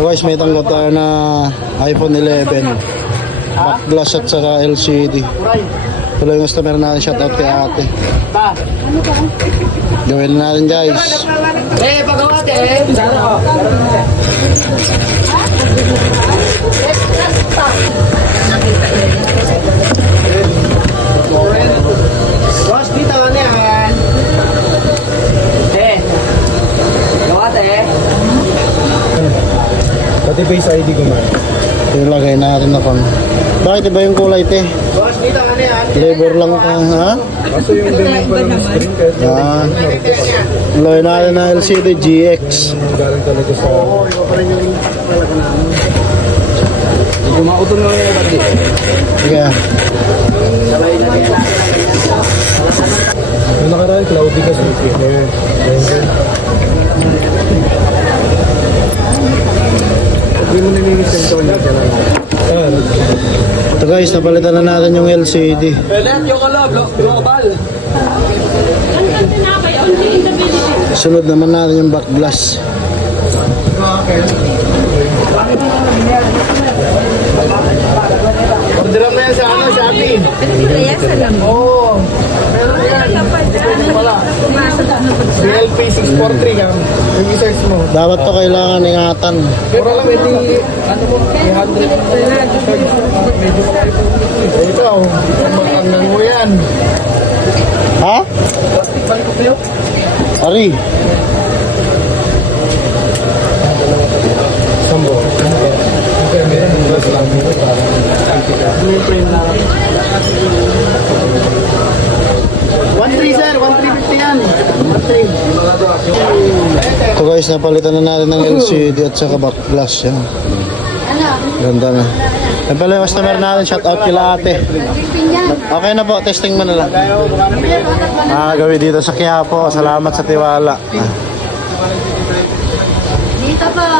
So guys, may tanggap tayo na iPhone 11. Back glass at saka LCD. Tuloy yung customer natin, shoutout kay ate. Gawin na natin guys. Pagawa ate. Boss, dito na yan. Gawa ate. Pati face ID ko man. Ilagay natin na pang. Bakit iba yung kulay te? Boss, dito na yan. Flavor lang ka, ha? Kaso yung ganyan pa ng screen kahit Yan. Ilagay natin na LCD GX. galing talaga sa... Gumautol na yung bati. Sige. Yung nakaraan, cloudy kasi. Hindi mo nilinis yung tone niya lang. Ito guys, napalitan na natin yung LCD. Pelet, yung global. Sunod naman natin yung back glass. Order mo yan sa Shopee. Oo. Meron yan. Wala. BLP 643 ka. Yung i-search mo. Dapat to kailangan ingatan. Puro lang pwede, ano mo, 300. Medyo ito, magandang mo yan. Ha? Balik ko kayo. Ari. Sambo. Okay, meron. Mas lang dito para... May frame na. 1.3 sir, 1.350 yan. 1.3. Ito guys, napalitan na natin ng LCD at saka back glass. Yan. Ganda na. Yan pala yung customer natin. Shout out kila ate. Okay na po, testing mo na lang. Gawin dito sa Quiapo. Salamat sa tiwala. Dito po.